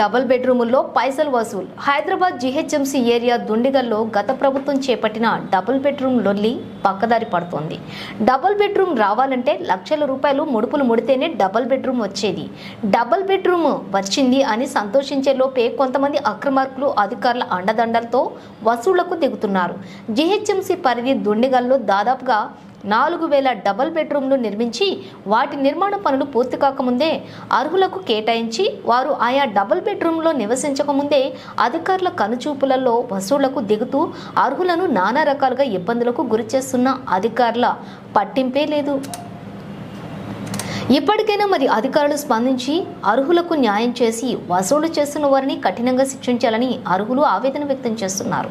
Double బెడ్రూముల్లో పైసలు వసూలు. Hyderabad GHMC area దుండిగల్లో గత ప్రభుత్వం చేపట్టిన డబుల్ బెడ్రూమ్ లొల్లి పక్కదారి పడుతోంది. డబుల్ బెడ్రూమ్ రావాలంటే లక్షల రూపాయలు ముడుపులు ముడితేనే డబుల్ బెడ్రూమ్ వచ్చేది. డబుల్ బెడ్రూమ్ వచ్చింది అని సంతోషించే లోపే కొంతమంది అక్రమార్కులు అధికారుల అండదండలతో వసూళ్ళకు దిగుతున్నారు. జీహెచ్ఎంసీ పరిధి దుండిగల్లో దాదాపుగా నాలుగు వేల డబల్ బెడ్రూమ్లు నిర్మించి వాటి నిర్మాణ పనులు పూర్తి కాకముందే అర్హులకు కేటాయించి వారు ఆయా డబుల్ బెడ్రూమ్లో నివసించకముందే అధికారుల కనుచూపులలో వసూళ్ళకు దిగుతూ అర్హులను నానా రకాలుగా ఇబ్బందులకు గురిచేస్తున్న అధికారుల పట్టింపే లేదు. ఇప్పటికైనా మరి అధికారులు స్పందించి అర్హులకు న్యాయం చేసి వసూలు చేస్తున్న వారిని కఠినంగా శిక్షించాలని అర్హులు ఆవేదన వ్యక్తం చేస్తున్నారు.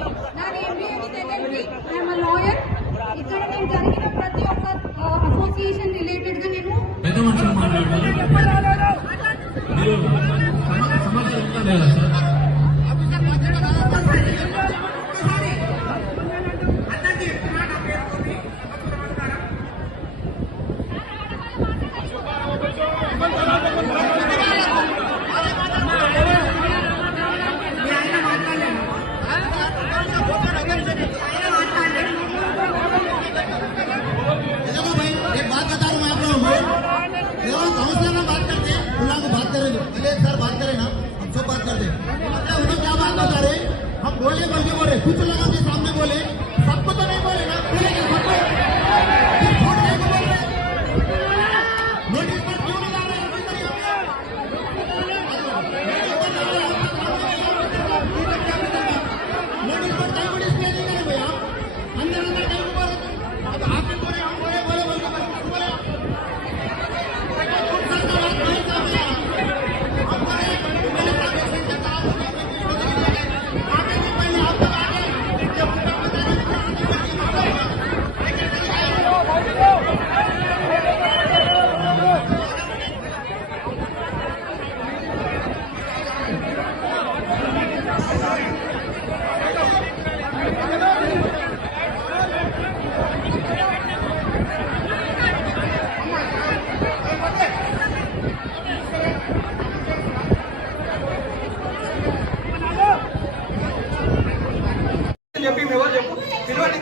పిలవండి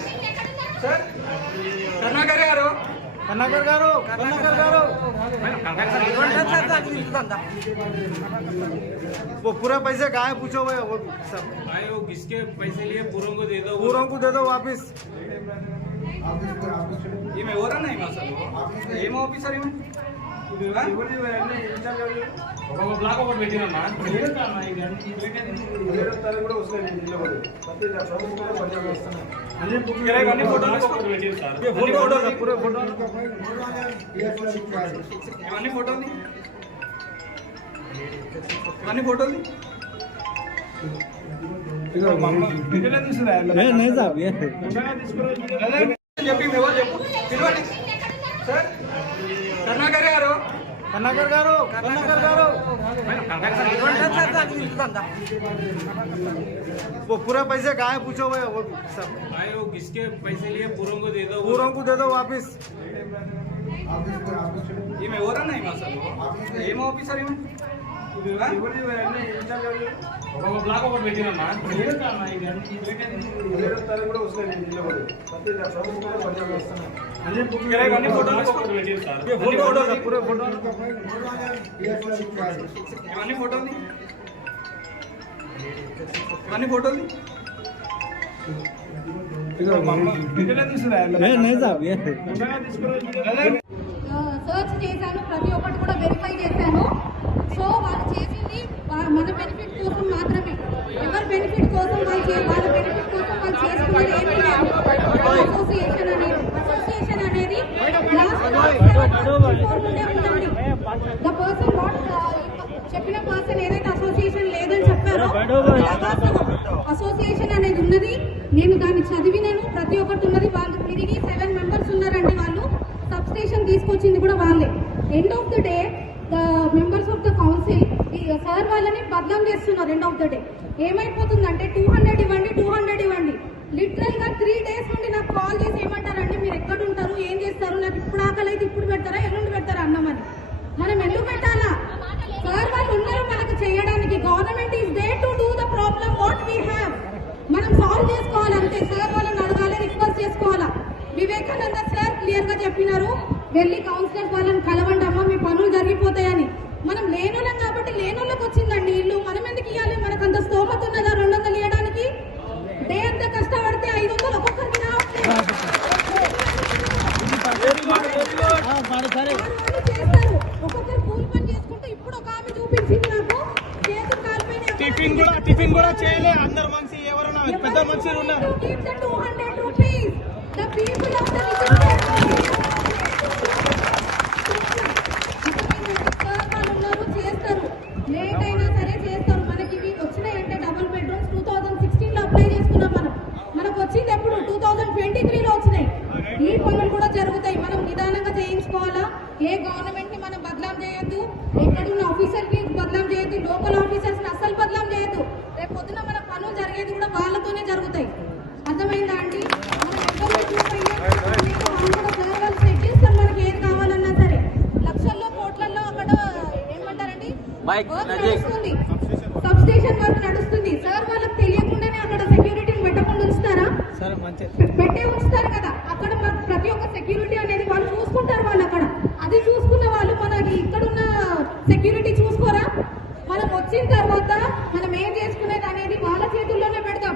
సార్ కరుణాకర్ గారు కన్నాకర్ గారు కన్నాకర్ గారు वो पूरा पैसे कहाँ है पूछो भाई वो सब भाई वो किसके पैसे लिए पूरों को दे दो पूरों को दे दो वापिस ఈమె ఎవరన్నా ఈమె అసలు ఏం ఆఫీసర్ ఈమె ఆ? ఒక బ్లాక్ ఒకటి పెట్టినా ఇక్కడ ఇవన్నీ ఫోటోలు తీసుకో. ये फोटो फोटो सब पूरे फोटो ఇవన్నీ ఫోటోలు తీ. ఇవన్నీ ఫోటోలు తీ. नहीं नहीं साहब ये कन्नाकर गारू कन्नाकर गारू वो पूरा पैसे कहाँ है पूछो भाई वो सब भाई वो किसके पैसे लिए पूरों को दे दो पूरों को दे दो वापिस ఈమె ఎవరన్నా ఈమె అసలు ఏం ఆఫీసర్ ఈమె ఆ? ఒక బ్లాక్ ఒకటి పెట్టినా ఇక్కడ ఇవన్నీ నేను సర్చ్ చేశాను ప్రతి ఒక్కటి కూడా వెరిఫై చేశాను సో వాళ్ళు చేసింది మన బెనిఫిట్ కోసం మాత్రమే ఎవరి బెనిఫిట్ కోసం వాళ్ళు వాళ్ళ బెనిఫిట్ కోసం వాళ్ళు చేస్తున్నది ఏమీ లేదు అసోసియేషన్ ద పర్సన్ వాట్ చెప్పిన పర్సన్ ఏదైతే అసోసియేషన్ లేదని చెప్పారో అసోసియేషన్ అనేది ఉన్నది. నేను దాన్ని చదివినాను. ప్రతి ఒక్కటి ఉన్నది. వాళ్ళు తిరిగి సెవెన్ మెంబర్స్ ఉన్నారండి వాళ్ళు సబ్ స్టేషన్ తీసుకొచ్చింది కూడా వాళ్ళే. End of the day the members of the council sir వాళ్ళని బదనాం చేస్తున్నారు ఎండ్ ఆఫ్ ద డే ఏమైపోతుందంటే టూ హండ్రెడ్ ఇవ్వండి టూ హండ్రెడ్ ఇవ్వండి. లిటరల్గా త్రీ డేస్ నుండి నాకు కాల్ చేసి ఏమంటారంటే మీరు ఎక్కడ ఉంటారు? ఏం చేస్తారు? నాకు ఇప్పుడు ఆకలి అయితే ఇప్పుడు పెడతారా? ఎల్లుండి పెడతారా? అన్నమని. మనం ఎందుకు పెట్టాలా? సార్ వాళ్ళు ఉన్నారు మనకు చేయడానికి. Government is there to do the problem what we have మనం సాల్వ్ చేసుకోవాలి అంతే. సార్ వాళ్ళని అడగాలి రిక్వెస్ట్ చేసుకోవాలా? వివేకానంద సార్ క్లియర్గా చెప్పినారు వెళ్ళి కౌన్సిలర్స్ వాళ్ళని కలవండి అమ్మ మీ పనులు జరిగిపోతాయని. మనం లేనోళ్ళం కాబట్టి లేనోళ్ళకి వచ్చిందండి ఇల్లు. మనం ఎందుకు ఇవ్వాలి మనకు అంత స్తోమత ఉన్నదా? టిఫిన్ కూడా టిఫిన్ కూడా చేయలే అందరు మనిషి ఎవరున్నా పెద్ద మనుషులు ఉన్నారు two hundred rupees the people of the చేస్తారు లేట్ అయినా సరే చేస్తారు మనకి ఇవి వచ్చినాయంటే డబుల్ బెడ్రూమ్స్ టూ థౌజండ్ సిక్స్టీన్లో అప్లై చేసుకున్నాం మనం మనకు వచ్చింది ఎప్పుడు టూ థౌజండ్ ట్వంటీ త్రీలో వచ్చినాయి ఈ పనులు కూడా జరుగుతాయి మనం నిదానంగా చేయించుకోవాలా ఏ గవర్నమెంట్ని మనం బదలాం చేయొద్దు? ఎక్కడున్న ఆఫీసర్కి బదలాం చేయొద్దు? లోకల్ ఆఫీసర్స్ని అస్సలు బదలాం చేయొద్దు. రేపు పొద్దున మన పనులు జరిగేది కూడా వాళ్ళతోనే జరుగుతాయి. అర్థమైందా అండి? నడుస్తుంది సబ్ స్టేషన్ వర్క్ నడుస్తుంది. సార్ వాళ్ళకి తెలియకుండానే అక్కడ సెక్యూరిటీని పెట్టకుండా ఉంచుతారా? పెట్టే ఉంచుతారు కదా. అక్కడ ప్రతి ఒక్క సెక్యూరిటీ అనేది వాళ్ళు చూసుకుంటారు వాళ్ళు అక్కడ అది చూసుకున్న వాళ్ళు మనకి ఇక్కడ ఉన్న సెక్యూరిటీ చూసుకోరా? మనం వచ్చిన తర్వాత మనం ఏం చేసుకునేది అనేది వాళ్ళ చేతుల్లోనే పెడతాం.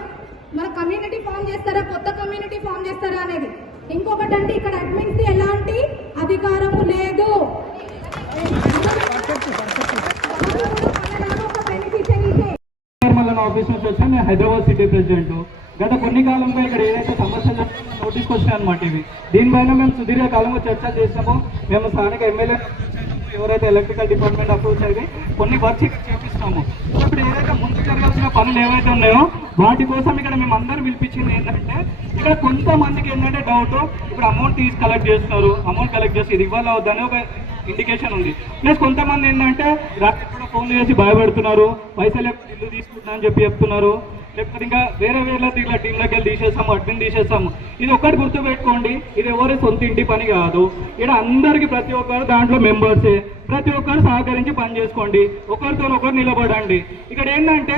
మన కమ్యూనిటీ ఫామ్ చేస్తారా? కొత్త కమ్యూనిటీ ఫామ్ చేస్తారా అనేది. ఇంకొకటి అంటే ఇక్కడ అడ్మిన్స్ ఎలాంటి అధికారము లేదు. ఆఫీస్ నుంచి వచ్చాను. నేను హైదరాబాద్ సిటీ ప్రెసిడెంట్ గత కొన్ని కాలంగా ఇక్కడ ఏదైతే సమస్యలు తీసుకొచ్చినాయి అనమాట ఇవి. దీనిపైన మేము సుదీర్ఘ కాలంగా చర్చ చేసినాము. మేము స్థానిక ఎమ్మెల్యే ఎవరైతే ఎలక్ట్రికల్ డిపార్ట్మెంట్ అప్రూవ్ అయితే కొన్ని వర్క్స్ ఇక్కడ చేపిస్తాము. ఇప్పుడు ఏదైతే ముందు జరగాల్సిన పనులు ఏవైతే ఉన్నాయో వాటి కోసం ఇక్కడ మేము అందరూ పిలిపించింది ఏంటంటే ఇక్కడ కొంతమందికి ఏంటంటే డౌట్ ఇప్పుడు అమౌంట్ తీసి కలెక్ట్ చేస్తున్నారు. అమౌంట్ కలెక్ట్ చేసి ఇది ఇవ్వాలి వద్దని ఒక ఇండికేషన్ ఉంది. ప్లస్ కొంతమంది ఏంటంటే రాత్రి కూడా ఫోన్ చేసి భయపెడుతున్నారు. పైసలు ఎప్పుడు ఇల్లు తీసుకుంటున్నా అని చెప్పి చెప్తున్నారు. లేకపోతే ఇంకా వేరే వేరే ఇట్లా టీంలోకి వెళ్ళి తీసేస్తాము అడ్మిన్ తీసేస్తాము. ఇది ఒక్కటి గుర్తుపెట్టుకోండి ఇది ఎవరి సొంత ఇంటి పని కాదు. ఇక్కడ అందరికీ ప్రతి ఒక్కరు దాంట్లో మెంబర్సే ప్రతి ఒక్కరు సహకరించి పని చేసుకోండి. ఒకరితో ఒకరు నిలబడండి. ఇక్కడ ఏంటంటే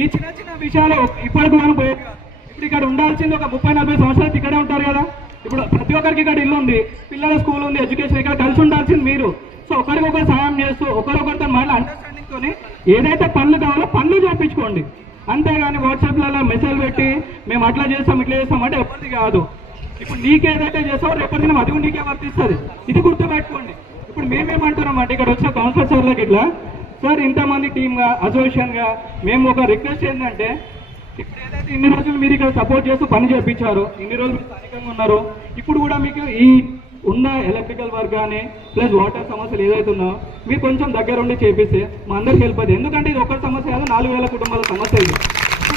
ఈ చిన్న చిన్న విషయాలు ఇప్పటికి మనం పోయేది ఇప్పుడు ఇక్కడ ఉండాల్సింది ఒక ముప్పై నలభై సంవత్సరాలు ఇక్కడే ఉంటారు కదా. ఇప్పుడు ప్రతి ఒక్కరికి ఇక్కడ ఇల్లు ఉంది పిల్లల స్కూల్ ఉంది ఎడ్యుకేషన్ ఇక్కడ కలిసి ఉండాల్సింది మీరు. సో ఒకరికొకరు సహాయం చేస్తూ ఒకరొకరితో మళ్ళీ అండర్స్టాండింగ్తో ఏదైతే పనులు కావాలో పనులు చేపించుకోండి. అంతేగాని వాట్సాప్లలో మెసేజ్ పెట్టి మేము అట్లా చేస్తాం ఇట్లా చేస్తాం అంటే ఎప్పటిది కాదు. ఇప్పుడు నీకేదైతే చేస్తావో రేపటి అది కూడా నీకే వర్తిస్తుంది. ఇది గుర్తుపెట్టుకోండి. ఇప్పుడు మేమేమంటున్నాం అంటే ఇక్కడ వచ్చిన కౌన్సిలర్ సార్లకి ఇట్లా సార్ ఇంతమంది టీమ్గా అసోసియేషన్గా మేము ఒక రిక్వెస్ట్ ఏంటంటే ఇప్పుడు ఏదైతే ఇన్ని రోజులు మీరు ఇక్కడ సపోర్ట్ చేస్తూ పని చేపించారు ఇన్ని రోజులు స్థానికంగా ఉన్నారు ఇప్పుడు కూడా మీకు ఈ ఉన్న ఎలక్ట్రికల్ వర్క్ కానీ ప్లస్ వాటర్ సమస్యలు ఏదైతే మీరు కొంచెం దగ్గర ఉండి చేపిస్తే మా అందరికి హెల్ప్ అవుతుంది. ఎందుకంటే ఇది ఒక్కటి సమస్య కాదు నాలుగు వేల కుటుంబాల సమస్య ఇది.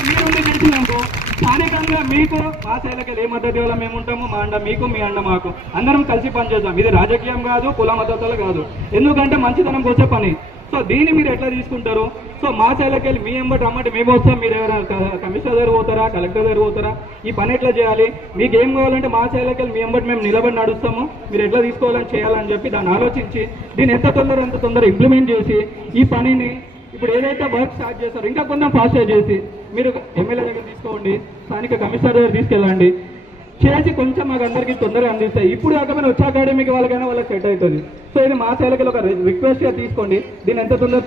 మీరు ఉండి చేసినాము స్థానికంగా మీకు మా శైలకలు ఏ మద్దతు ఇవ్వాలో మేము ఉంటాము మా అండ మీకు మీ అండ మాకు. అందరం కలిసి పనిచేద్దాం. ఇది రాజకీయం కాదు కుల మద్దతులు కాదు. ఎందుకంటే మంచితనం వచ్చే పని. సో దీన్ని మీరు ఎట్లా తీసుకుంటారు? సో మా శైలకి వెళ్ళి మీ ఎంబటి రమ్మంటే మేము వస్తాం. మీరు ఎవరైనా కమిషనర్ దగ్గర పోతారా? కలెక్టర్ దగ్గర పోతారా? ఈ పని ఎట్లా చేయాలి? మీకు ఏం కావాలంటే మా శైలకి వెళ్ళి మీ ఎంబటి మేము నిలబడి నడుస్తాము. మీరు ఎట్లా తీసుకోవాలని చేయాలని చెప్పి దాన్ని ఆలోచించి దీన్ని ఎంత తొందర ఎంత తొందర ఇంప్లిమెంట్ చేసి ఈ పనిని ఇప్పుడు ఏదైతే వర్క్ స్టార్ట్ చేస్తారో ఇంకా కొంచెం ఫాస్ట్గా చేసి మీరు ఎమ్మెల్యే దగ్గర తీసుకోండి స్థానిక కమిషనర్ దగ్గర తీసుకెళ్ళండి. చేసి కొంచెం మాకు అందరికీ తొందరగా అందిస్తాయి ఇప్పుడు కాకపోయినా వచ్చే అకాడమీకి వాళ్ళకైనా వాళ్ళకి సెట్ అవుతుంది. సో ఇది మా శైలకి ఒక రిక్వెస్ట్గా తీసుకోండి. దీన్ని ఎంత తొందర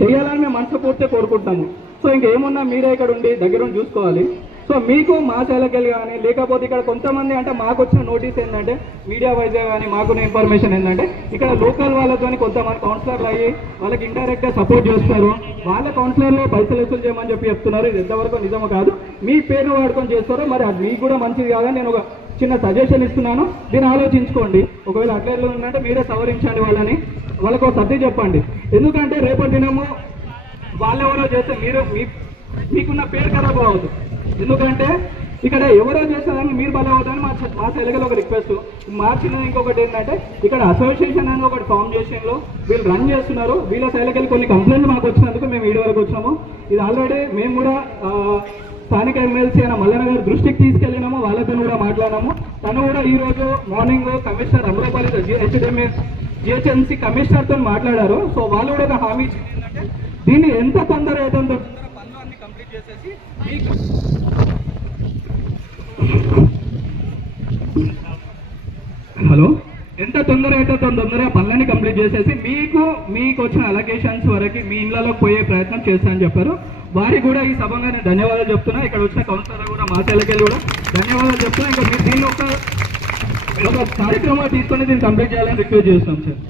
చేయాలని మేము మనసు పూర్తిగా కోరుకుంటున్నాము. సో ఇంకేమున్నా మీరే ఇక్కడ ఉండి దగ్గర ఉండి చూసుకోవాలి. సో మీకు మా శైలకెళ్ళి కానీ లేకపోతే ఇక్కడ కొంతమంది అంటే మాకు వచ్చిన నోటీస్ ఏంటంటే మీడియా వైజ్ కానీ మాకున్న ఇన్ఫర్మేషన్ ఏంటంటే ఇక్కడ లోకల్ వాళ్ళతో కొంతమంది కౌన్సిలర్లు అయ్యి వాళ్ళకి ఇండైరెక్ట్గా సపోర్ట్ చేస్తారు. వాళ్ళ కౌన్సిలర్లో పైసలు వసూలు చేయమని చెప్పి చెప్తున్నారు. ఇది ఎంతవరకు నిజమో కాదు. మీ పేరు వాడుకొని చేస్తారు మరి అది మీకు కూడా మంచిది కాదని నేను ఒక చిన్న సజెషన్ ఇస్తున్నాను. దీన్ని ఆలోచించుకోండి. ఒకవేళ అట్లా ఉందంటే మీరే సవరించండి వాళ్ళని. వాళ్ళకు ఒక సర్ది చెప్పండి. ఎందుకంటే రేపటి దినము వాళ్ళెవరో చేస్తే మీరు మీ మీకున్న పేరు ఖరాబ్ అవ్వదు. ఎందుకంటే ఇక్కడ ఎవరో చేసేదాన్ని మీరు బలం మా మా తెలుగులో ఒక రిక్వెస్ట్ మార్చిన ఇంకొకటి ఏంటంటే ఇక్కడ అసోసియేషన్ అని ఒకటి ఫామ్ చేసినలో వీళ్ళు రన్ చేస్తున్నారు. వీళ్ళ శైలకెళ్ళి కొన్ని కంప్లైంట్లు మాకు వచ్చినందుకు మేము వీడి వరకు వచ్చినాము. ఇది ఆల్రెడీ మేము కూడా స్థానిక ఎమ్మెల్సీ అయిన మల్లన్న గారి దృష్టికి తీసుకెళ్ళినాము. వాళ్ళతో కూడా మాట్లాడినాము. తను కూడా ఈరోజు morning commissioner Amrapali HDMA GHMC కమిషనర్తో మాట్లాడారు. సో వాళ్ళు కూడా ఒక హామీ ఇచ్చింది ఏంటంటే దీన్ని ఎంత తొందర అయితే అంత తొందర పనులు అన్ని కంప్లీట్ చేసేసి హలో? ఎంత తొందర అయితే అంత తొందరగా పనులన్నీ కంప్లీట్ చేసేసి మీకు మీకు వచ్చిన అలగేషన్స్ వరకు మీ ఇళ్ళలోకి పోయే ప్రయత్నం చేస్తానని చెప్పారు. వారికి కూడా ఈ సభంగా నేను ధన్యవాదాలు చెప్తున్నా. ఇక్కడ వచ్చిన కౌన్సిలర్ కూడా మా తెలకెళ్ళి కూడా ధన్యవాదాలు చెప్తున్నా. ఇంకా మీరు దీన్ని ఒక ఒక కార్యక్రమం తీసుకొని దీన్ని కంప్లీట్ చేయాలని రిక్వెస్ట్ చేస్తాం సార్